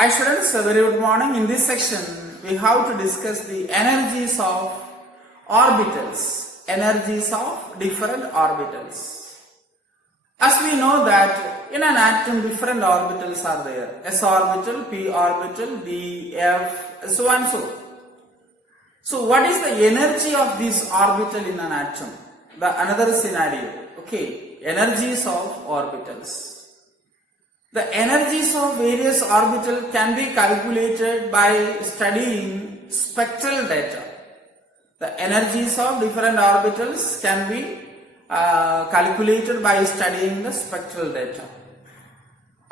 Hi students, a very good morning. In this section, we have to discuss the energies of orbitals, energies of different orbitals. As we know that in an atom, different orbitals are there. S orbital, P orbital, D, F, so and so. So what is the energy of this orbital in an atom? Another scenario. Okay, energies of orbitals. The energies of various orbitals can be calculated by studying spectral data. The energies of different orbitals can be calculated by studying the spectral data.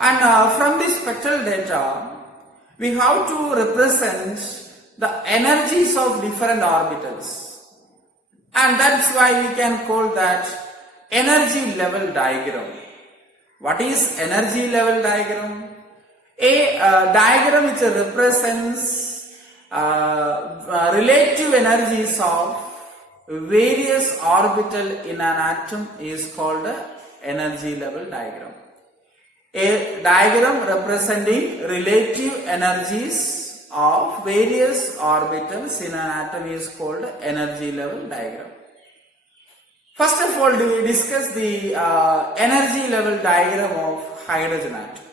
And from this spectral data, we have to represent the energies of different orbitals. And that's why we can call that energy level diagram. What is energy level diagram? A diagram which represents relative energies of various orbital in an atom is called a energy level diagram. A diagram representing relative energies of various orbitals in an atom is called energy level diagram. First of all, we discuss the energy level diagram of hydrogen atom.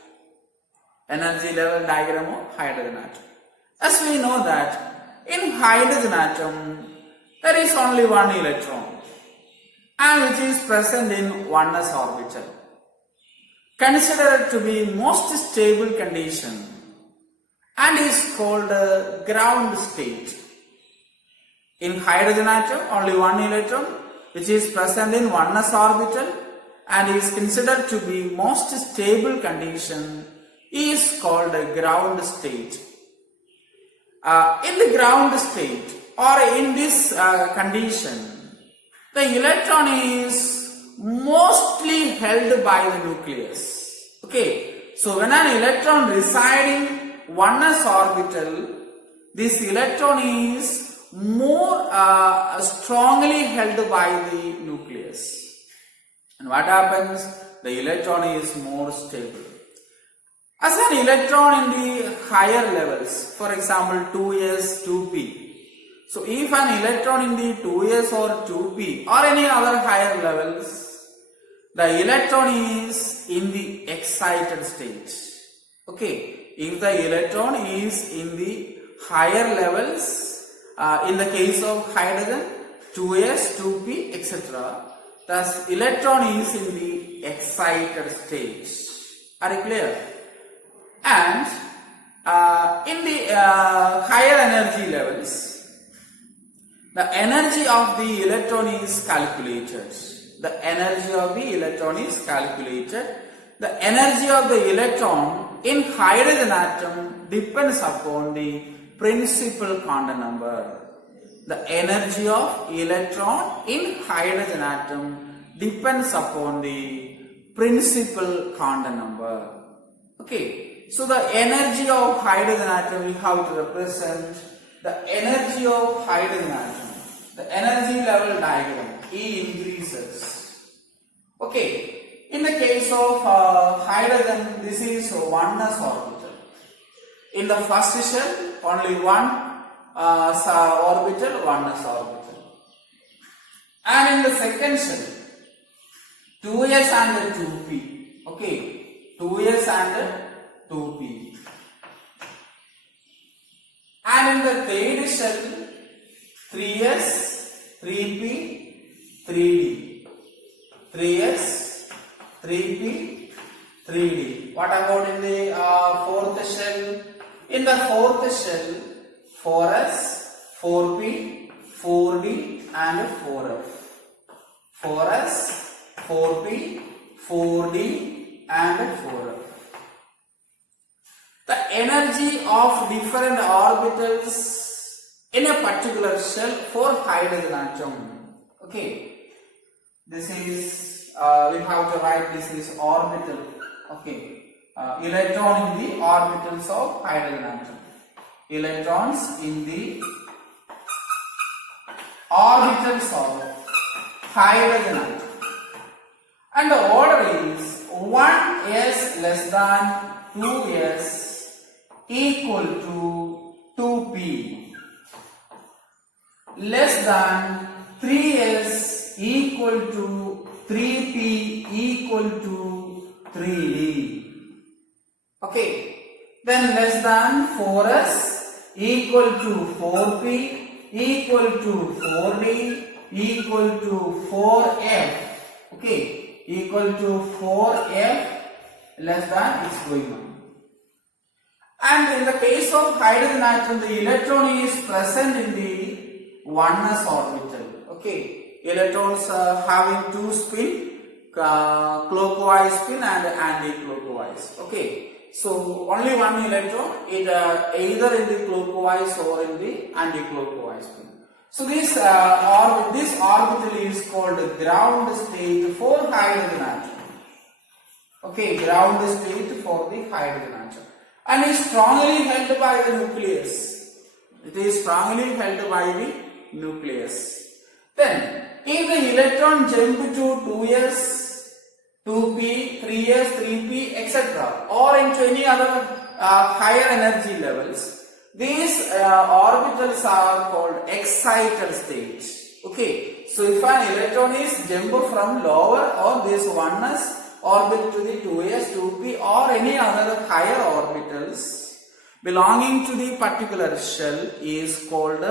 Energy level diagram of hydrogen atom. As we know that in hydrogen atom, there is only one electron and which is present in 1s orbital. Considered to be most stable condition and is called ground state. In hydrogen atom, only one electron which is present in 1s orbital and is considered to be most stable condition is called a ground state. In the ground state or in this condition, the electron is mostly held by the nucleus. Okay, so when an electron resides in 1s orbital, this electron is more strongly held by the nucleus. And what happens? The electron is more stable. As an electron in the higher levels, for example 2s, 2p. So if an electron in the 2s or 2p or any other higher levels, the electron is in the excited state. Okay, if the electron is in the higher levels, in the case of hydrogen, 2s, 2p, etc. Thus, electron is in the excited state. Are you clear? And in the higher energy levels, the energy of the electron is calculated. The energy of the electron is calculated. The energy of the electron in hydrogen atom depends upon the principal quantum number. The energy of electron in hydrogen atom depends upon the principal quantum number. Okay, so the energy of hydrogen atom we have to represent the energy of hydrogen atom. The energy level diagram E increases. Okay, in the case of hydrogen, this is 1s orbital. In the first shell, only one orbital, 1s orbital. And in the second shell, 2s and 2p. Okay, 2s and 2p. And in the third shell, 3s, 3p, 3d. 3s, 3p, 3d. What about in the fourth shell? In the fourth shell, 4s, 4p, 4d and 4f. 4s, 4p, 4d and 4f. The energy of different orbitals in a particular shell for hydrogen atom. Okay, this is, we have to write this is orbital. Okay. Electron in the orbitals of hydrogen atom. Electrons in the orbitals of hydrogen atom. And the order is 1s less than 2s equal to 2p less than 3s equal to 3p equal to 3d. Okay, then less than 4s equal to 4p equal to 4d equal to 4f. Okay, equal to 4f less than it's going on. And in the case of hydrogen atom, the electron is present in the 1s orbital. Okay, electrons having two spin, clockwise spin and anti-clockwise. Okay, so only one electron is either in the clockwise or in the anti-clockwise spin. So this orbital is called ground state for hydrogen atom. Okay, ground state for the hydrogen atom, and is strongly held by the nucleus. It is strongly held by the nucleus. Then, if the electron jump to 2s, 2p, 3s, 3p, etc., or into any other higher energy levels, these orbitals are called excited states. Okay, so if an electron is jump from lower or this 1s orbit to the 2s, 2p or any other higher orbitals belonging to the particular shell is called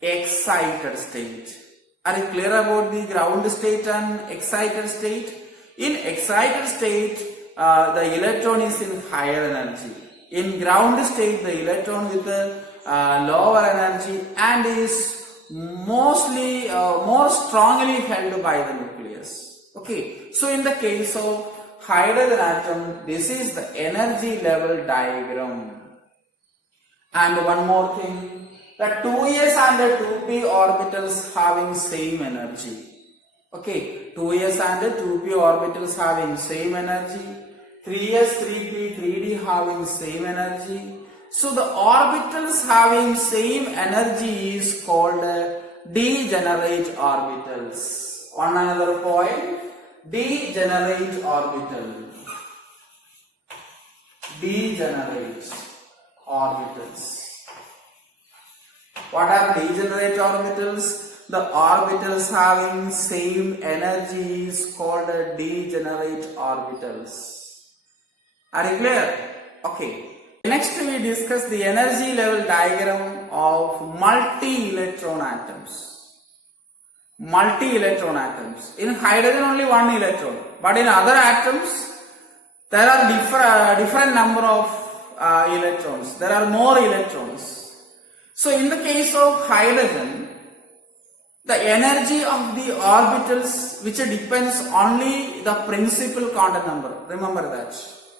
excited state. Are you clear about the ground state and excited state? In excited state, the electron is in higher energy. In ground state, the electron with the lower energy and is mostly more strongly held by the nucleus. Okay, so in the case of hydrogen atom, this is the energy level diagram. And one more thing, the 2s and the 2p orbitals having same energy. Okay, 2s and the 2p orbitals having same energy. 3s, 3p, 3d having same energy. So the orbitals having same energy is called degenerate orbitals. One another point, degenerate orbital. Degenerate orbitals. What are degenerate orbitals? The orbitals having same energy is called degenerate orbitals. Are you clear? Okay. Next we discuss the energy level diagram of multi-electron atoms. Multi-electron atoms. In hydrogen only one electron, but in other atoms there are different number of electrons. There are more electrons. So in the case of hydrogen, the energy of the orbitals which depends only the principal quantum number. Remember that.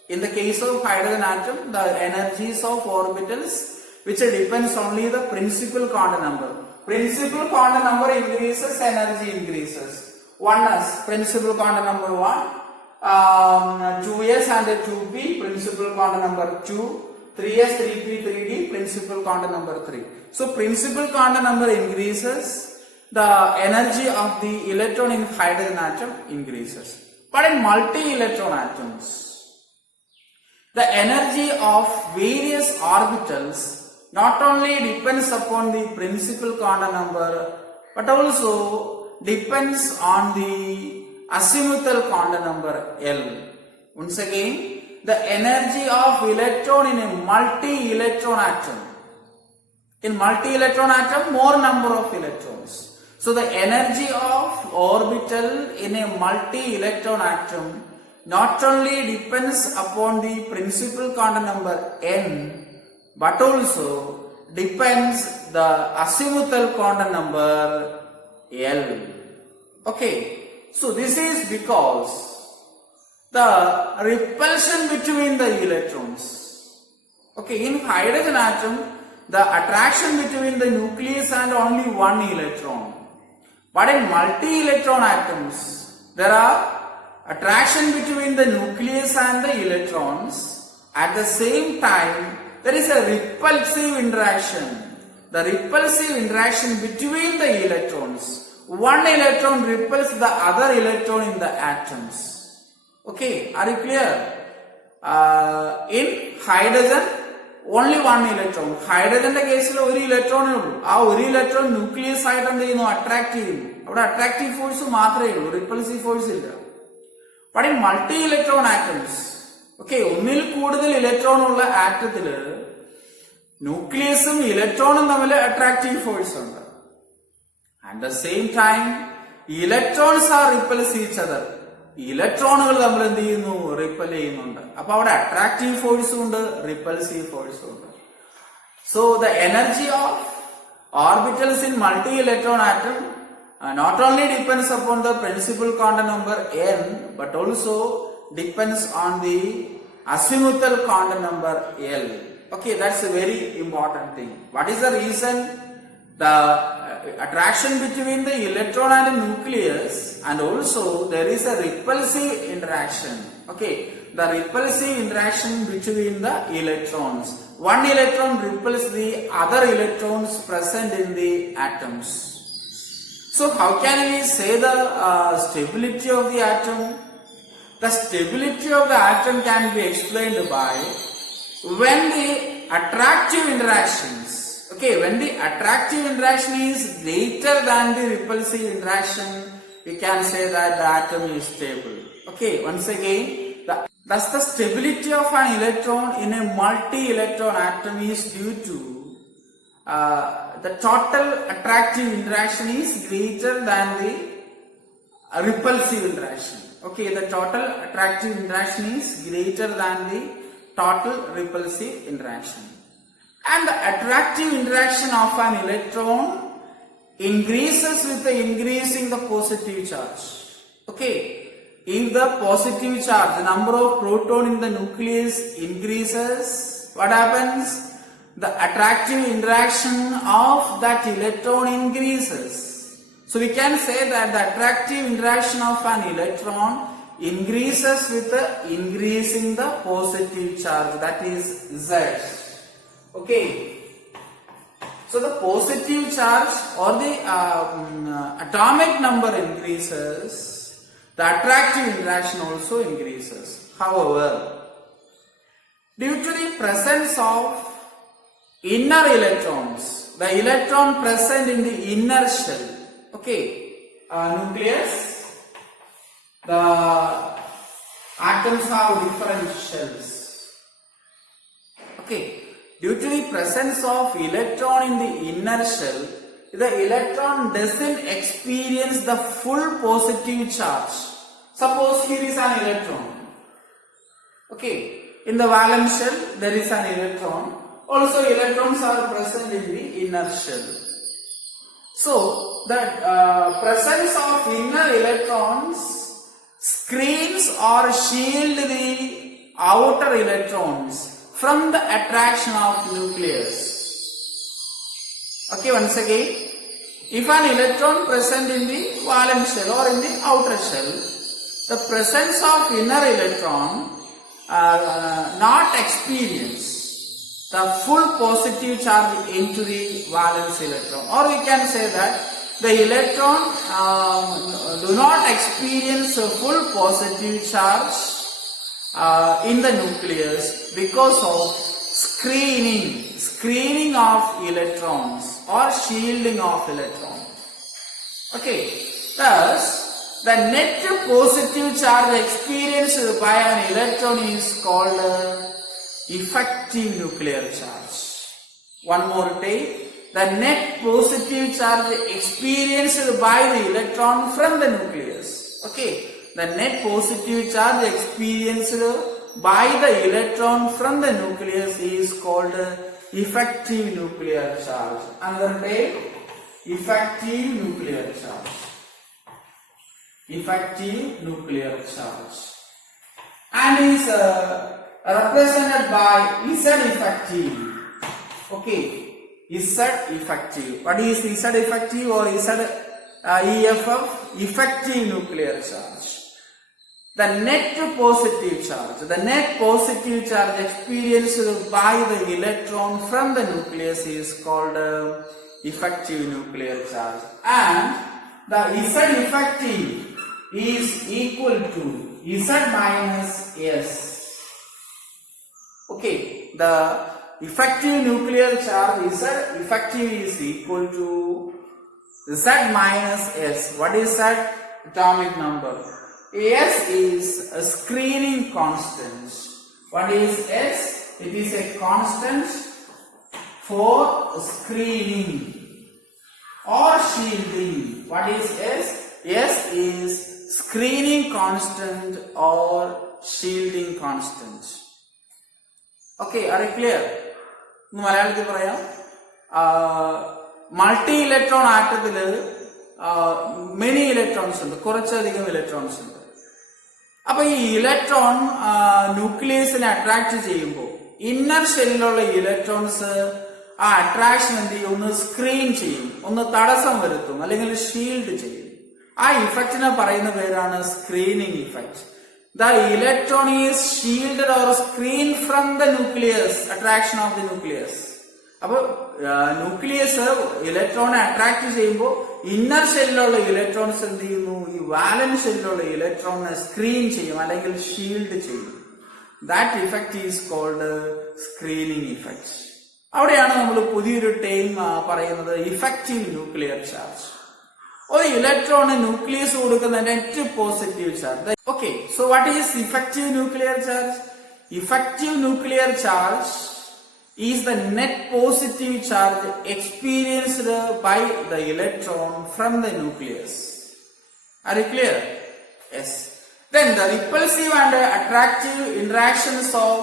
In the case of hydrogen atom, the energies of orbitals which depends only the principal quantum number. Principal quantum number increases, energy increases. 1s, principal quantum number 1. 2s and 2p, principal quantum number 2. 3s, 3p, 3d, principal quantum number 3. So principal quantum number increases, the energy of the electron in hydrogen atom increases. But in multi-electron atoms, the energy of various orbitals not only depends upon the principal quantum number but also depends on the azimuthal quantum number L. Once again, the energy of electron in a multi-electron atom. In multi-electron atom, more number of electrons. So the energy of orbital in a multi-electron atom not only depends upon the principal quantum number n, but also depends the azimuthal quantum number L. Okay, so this is because the repulsion between the electrons. Okay, in hydrogen atom, the attraction between the nucleus and only one electron. But in multi-electron atoms, there are attraction between the nucleus and the electrons. At the same time, there is a repulsive interaction. The repulsive interaction between the electrons. One electron repels the other electron in the atoms. Okay, are you clear? In hydrogen, only one electron. ഹൈഡ്രജന്റെ കേസിൽ ഒരു ഇലക്ട്രോണേ ഉള്ളൂ. ആ ഒരു electron nucleus ആയിട്ട് എന്ത് ചെയ്യുന്നു? Attract ചെയ്യുന്നു. അവിടെ അട്രാക്റ്റീവ് ഫോഴ്സ് മാത്രമേ ഉള്ളൂ, റിപ്പൾസീവ് ഫോഴ്സ് ഇല്ല. But in multi electron atoms, okay, ഒന്നിൽ കൂടുതൽ ഇലക്ട്രോൺ ഉള്ള ആറ്റത്തില് ന്യൂക്ലിയസും ഇലക്ട്രോണും തമ്മിൽ അട്രാക്റ്റീവ് ഫോഴ്സ് ഉണ്ട്. At the same time electrons are repels each other. ഇലക്ട്രോണുകൾ തമ്മിൽ എന്ത് ചെയ്യുന്നു? റിപ്പൽ ചെയ്യുന്നുണ്ട്. അപ്പൊ അവിടെ അട്രാക്റ്റീവ് ഫോഴ്സും ഉണ്ട്, റിപ്പൽസീവ് ഫോഴ്സും ഉണ്ട്. So the energy of orbitals in multi-electron atom not only depends upon the principal quantum number n, but also depends on the azimuthal quantum number L. Okay, that's a very important thing. What is the reason? The attraction between the electron and the nucleus, and also there is a repulsive interaction. Okay, the repulsive interaction between the electrons. One electron repels the other electrons present in the atoms. So how can we say the stability of the atom? The stability of the atom can be explained by when the attractive interactions, okay, when the attractive interaction is greater than the repulsive interaction, we can say that the atom is stable. Okay, once again, thus the stability of an electron in a multi-electron atom is due to the total attractive interaction is greater than the repulsive interaction. Okay, the total attractive interaction is greater than the total repulsive interaction. And the attractive interaction of an electron increases with the increasing the positive charge. Okay, if the positive charge, the number of proton in the nucleus increases, what happens? The attractive interaction of that electron increases. So we can say that the attractive interaction of an electron increases with the increasing the positive charge, that is Z. Okay. So the positive charge or the atomic number increases, the attractive interaction also increases. However, due to the presence of inner electrons, the electron present in the inner shell, okay, nucleus, the atoms have different shells. Okay, due to the presence of electron in the inner shell, the electron doesn't experience the full positive charge. Suppose here is an electron. Okay, in the valence shell there is an electron. Also electrons are present in the inner shell. So the presence of inner electrons screens or shield the outer electrons from the attraction of nucleus. Okay, once again, if an electron present in the valence shell or in the outer shell, the presence of inner electron not experience the full positive charge into the valence electron, or we can say that the electron do not experience a full positive charge in the nucleus because of screening of electrons or shielding of electrons. Okay, thus the net positive charge experienced by an electron is called effective nuclear charge. One more time, the net positive charge experienced by the electron from the nucleus. Okay, the net positive charge experienced by the electron from the nucleus is called effective nuclear charge. Another name, effective nuclear charge. Effective nuclear charge, and is represented by Z effective. Okay, Z effective. What is Z effective or Z EFF? Effective nuclear charge. The net positive charge. The net positive charge experienced by the electron from the nucleus is called effective nuclear charge. And the Z effective is equal to Z minus S. Okay, the effective nuclear charge Z effective is equal to Z minus S. What is that atomic number? S is a screening constant. What is S? It is a constant for screening or shielding. What is S? S is screening constant or shielding constant. Okay, are you clear? മലയാളത്തിൽ പറയാം. Multi electron ആറ്റത്തില് many electrons ഉണ്ട്, കുറച്ചധികം electrons ഉണ്ട്. അപ്പൊ ഈ electron ന്യൂക്ലിയസിനെ attract ചെയ്യുമ്പോൾ inner ഷെല്ലിലുള്ള electrons ആ attraction എന്ത് ചെയ്യും? ഒന്ന് സ്ക്രീൻ ചെയ്യും, ഒന്ന് തടസ്സം വരുത്തും, അല്ലെങ്കിൽ ഷീൽഡ് ചെയ്യും. ആ ഇഫക്റ്റിനെ പറയുന്ന പേരാണ് screening effect. The electron is shielded or screened from the nucleus, attraction of the nucleus. അപ്പോൾ ന്യൂക്ലിയസ് ഇലക്ട്രോണെ അട്രാക്ട് ചെയ്യുമ്പോൾ ഇന്നർ ഷെല്ലിലുള്ള ഇലക്ട്രോൺസ് എന്ത് ചെയ്യുന്നു? ഈ വാലൻസ് ഷെല്ലിലുള്ള ഇലക്ട്രോണിനെ സ്ക്രീൻ ചെയ്യും അല്ലെങ്കിൽ ഷീൽഡ് ചെയ്യും. That effect is called screening effect. അവിടെയാണ് നമ്മൾ പുതിയൊരു ടേം പറയുന്നത്, ഇഫക്റ്റീവ് ന്യൂക്ലിയർ ചാർജ്. ഒരു ഇലക്ട്രോണ് ന്യൂക്ലിയസ് കൊടുക്കുന്ന net positive charge. Okay, so what is effective nuclear charge? Effective nuclear charge is the net positive charge experienced by the electron from the nucleus. Are you clear? Yes. Then the repulsive and attractive interactions of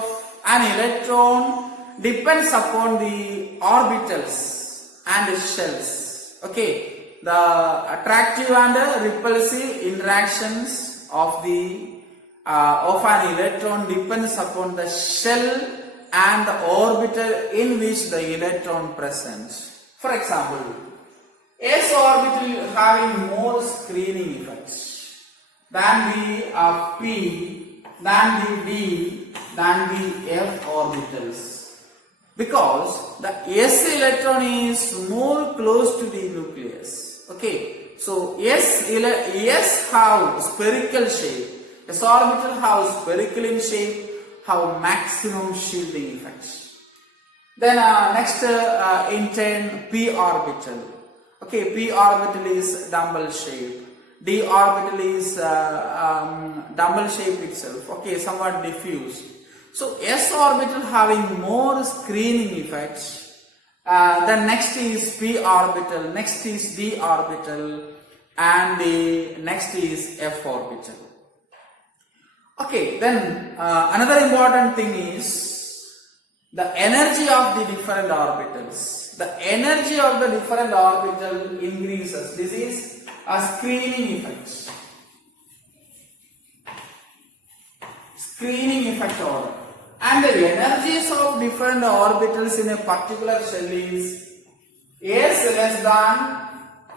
an electron depends upon the orbitals and shells. Okay, the attractive and repulsive interactions of an electron depends upon the shell and the orbital in which the electron present. For example, S orbital having more screening effects than the P, than the D, than the F orbitals, because the S electron is more close to the nucleus. Okay. So S have spherical shape. S orbital have spherical in shape, have maximum shielding effects. Then next in turn P orbital. Okay, P orbital is dumbbell shape. D orbital is dumbbell shape itself. Okay, somewhat diffuse. So S orbital having more screening effects. Then next is P orbital, next is D orbital, and the next is F orbital. Okay, then another important thing is the energy of the different orbitals. The energy of the different orbital increases. This is a screening effect. Screening effect order. And the energies of different orbitals in a particular shell is S less than,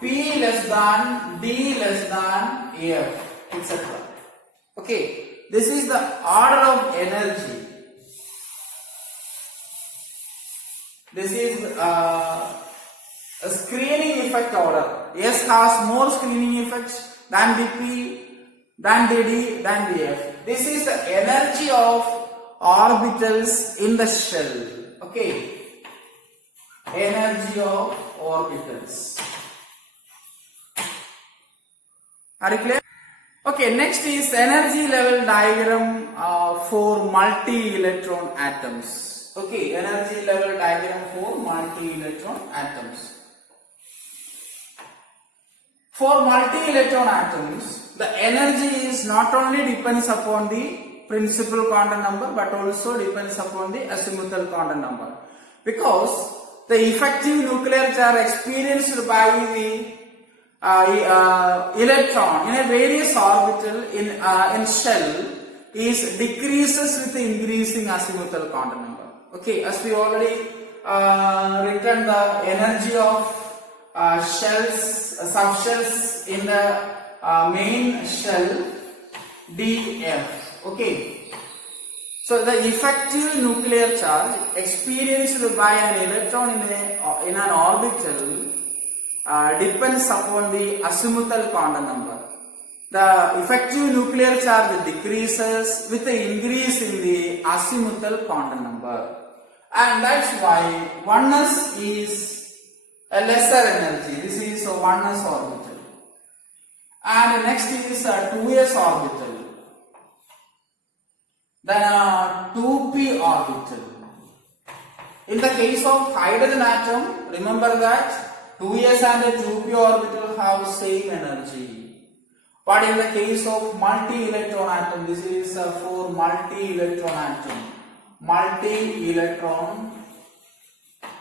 P less than, D less than F, etc. Okay, this is the order of energy. This is a screening effect order. S has more screening effects than the P, than the D, than the F. This is the energy of orbitals in the shell. Okay, energy of orbitals. Are you clear? Okay, next is energy level diagram for multi-electron atoms. Okay, energy level diagram for multi-electron atoms. For multi-electron atoms, the energy is not only depends upon the principal quantum number but also depends upon the azimuthal quantum number, because the effective nuclear charge experienced by the electron in a various orbital in shell is decreases with the increasing azimuthal quantum number. Okay, as we already written the energy of shells, subshells in the main shell dF. Okay, so the effective nuclear charge experienced by an electron in an orbital depends upon the azimuthal quantum number. The effective nuclear charge decreases with the increase in the azimuthal quantum number. And that's why oneness is a lesser energy. This is a oneness orbital. And next is a 2s orbital. Then a 2p orbital. In the case of hydrogen atom, remember that 2s and a 2p orbital have same energy. But in the case of multi-electron atom, this is for multi-electron atom. Multi-electron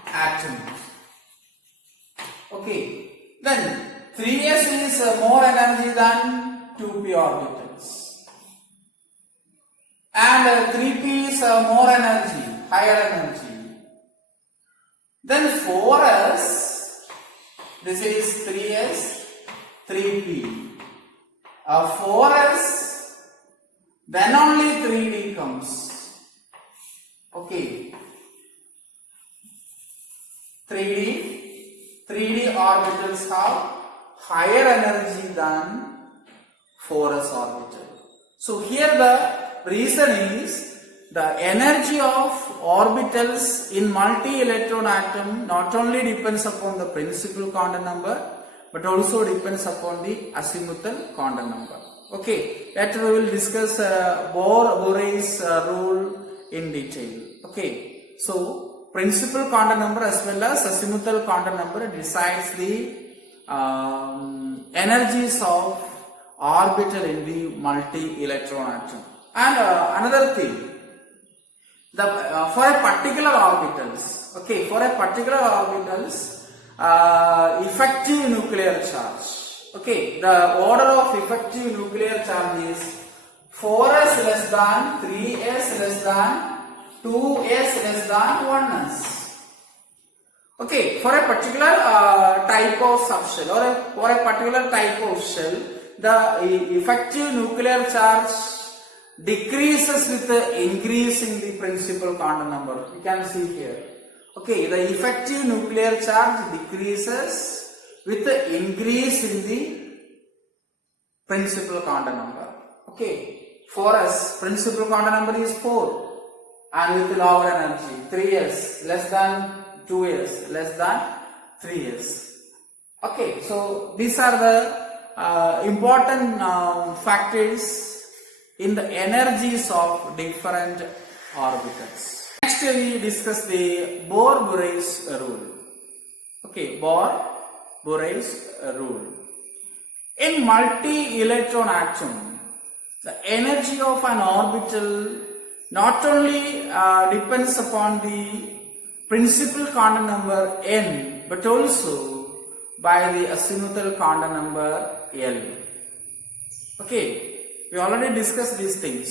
atoms. Okay. Then 3s is more energy than 2p orbitals. And 3p is more energy, higher energy. Then 4s, this is 3s, 3p. 4s, then only 3d comes. Okay. 3d orbitals have higher energy than 4s orbital. So here the reason is the energy of orbitals in multi-electron atom not only depends upon the principal quantum number but also depends upon the azimuthal quantum number. Okay, later we will discuss Bohr-Burais rule in detail. Okay, so principal quantum number as well as azimuthal quantum number decides the energies of orbital in the multi-electron atom. And another thing, for a particular orbitals, okay, for a particular orbitals, effective nuclear charge, okay, the order of effective nuclear charge is 4s less than, 3s less than, 2s less than 1s. Okay, for a particular type of subshell or for a particular type of shell, the effective nuclear charge decreases with the increase in the principal quantum number. You can see here. Okay, the effective nuclear charge decreases with the increase in the principal quantum number. Okay, for us, principal quantum number is 4 and with lower energy, 3s less than 2s less than 3s. Okay, so these are the important factors in the energies of different orbitals. Next we discuss the Bohr-Burais rule. Okay, Bohr-Burais rule. In multi-electron atom, the energy of an orbital not only depends upon the principal quantum number n but also by the azimuthal quantum number L. Okay. We already discussed these things.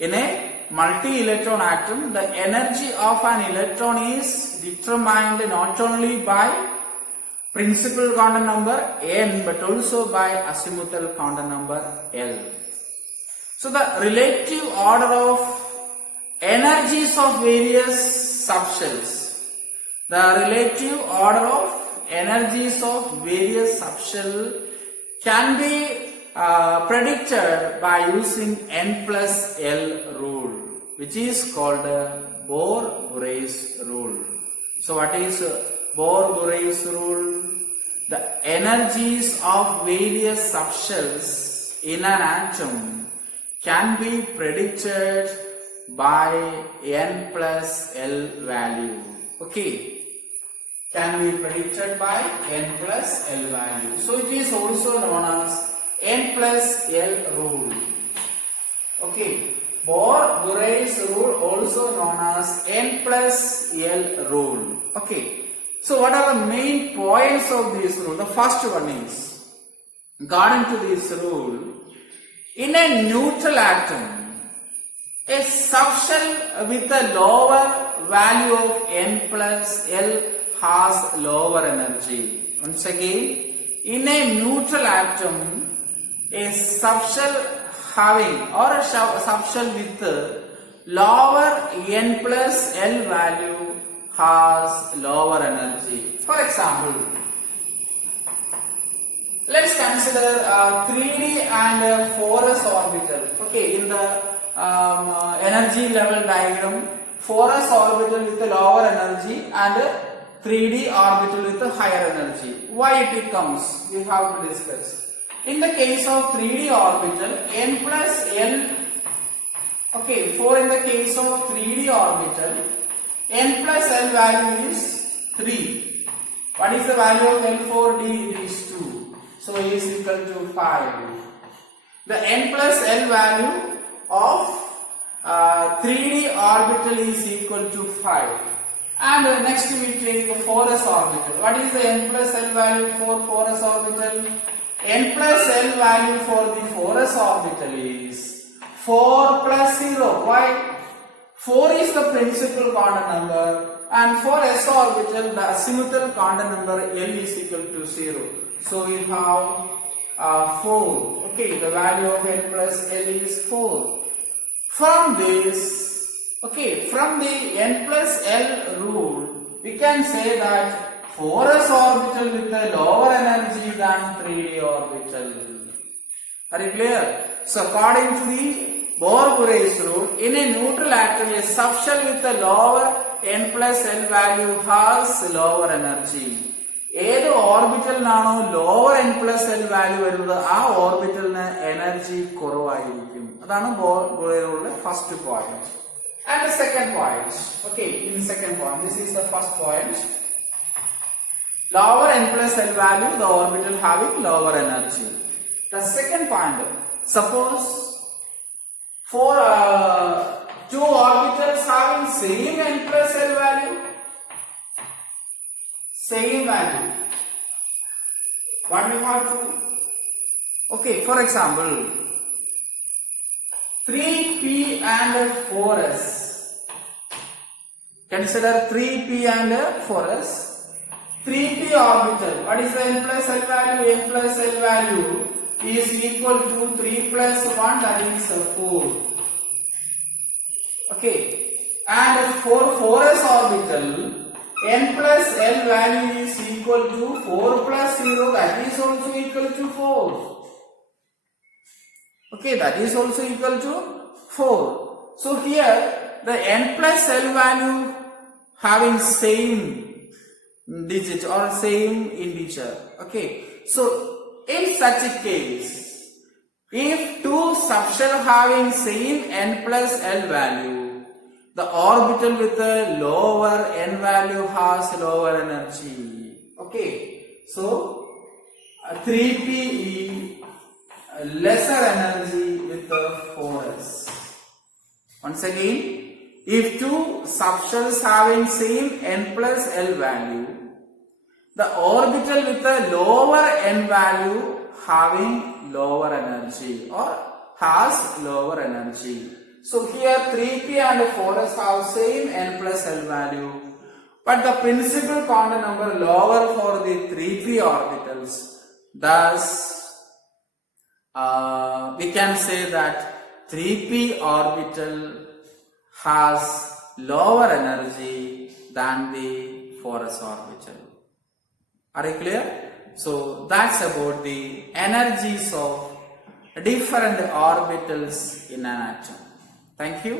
In a multi-electron atom, the energy of an electron is determined not only by principal quantum number n but also by azimuthal quantum number L. So the relative order of energies of various subshells, the relative order of energies of various subshell can be predicted by using n plus L rule, which is called Bohr-Burais rule. So what is Bohr-Burais rule? The energies of various subshells in an atom can be predicted by n plus L value. Okay, can be predicted by n plus L value. So it is also known as n plus L rule. Okay, Bohr-Burais rule also known as n plus L rule. Okay, so what are the main points of this rule? The first one is, according to this rule, in a neutral atom, a subshell with a lower value of n plus L has lower energy. Once again, in a neutral atom, a subshell having or a subshell with lower n plus L value has lower energy. For example, let's consider 3D and 4s orbital. Okay, in the energy level diagram, 4s orbital with a lower energy and 3d orbital with a higher energy. Why it comes? We have to discuss. In the case of 3d orbital, n plus l, okay, for in the case of 3d orbital, n plus l value is 3. What is the value of l for d? It is 2. So it is equal to 5. The n plus l value of 3d orbital is equal to 5. And next we take the 4s orbital. What is the n plus l value for 4s orbital? N plus l value for the 4s orbital is 4 plus 0. Why? 4 is the principal quantum number, and for s orbital the azimuthal quantum number l is equal to 0. So we have 4. Okay, the value of n plus l is 4. From this, okay, from the n plus l rule, we can say that 4s orbital with a lower energy than 3d orbital. Are you clear? So according to the Bohr-Burais rule, in a neutral atom, a subshell with a lower n plus l value has lower energy. ഏത് ഓർബിറ്റലിനാണോ lower n plus l value വരുന്നത് ആ ഓർബിറ്റലിന് energy കുറവായിരിക്കും. അതാണ് ബോർ-ബുറൈയുടെ first point. And the second point, okay, in the second point, this is the first point. Lower n plus l value, the orbital having lower energy. The second point, suppose for two orbitals having same n plus l value, same value, what we have to, okay, for example, 3p and 4s. Consider 3p and 4s. 3p orbital. What is the n plus l value? N plus l value is equal to 3 plus 1, that is 4. Okay. And for 4s orbital, n plus l value is equal to 4 plus 0, that is also equal to 4. Okay, that is also equal to 4. So here the n plus l value having same digit or same integer. Okay, so in such a case, if two subshell having same n plus l value, the orbital with a lower n value has lower energy. Okay, so 3p is lesser energy with the 4s. Once again, if two subshells having same n plus l value, the orbital with a lower n value having lower energy or has lower energy. So here 3p and 4s have same n plus l value, but the principal quantum number lower for the 3p orbitals. Thus, we can say that 3p orbital has lower energy than the 4s orbital. Are you clear? So that's about the energies of different orbitals in an atom. Thank you.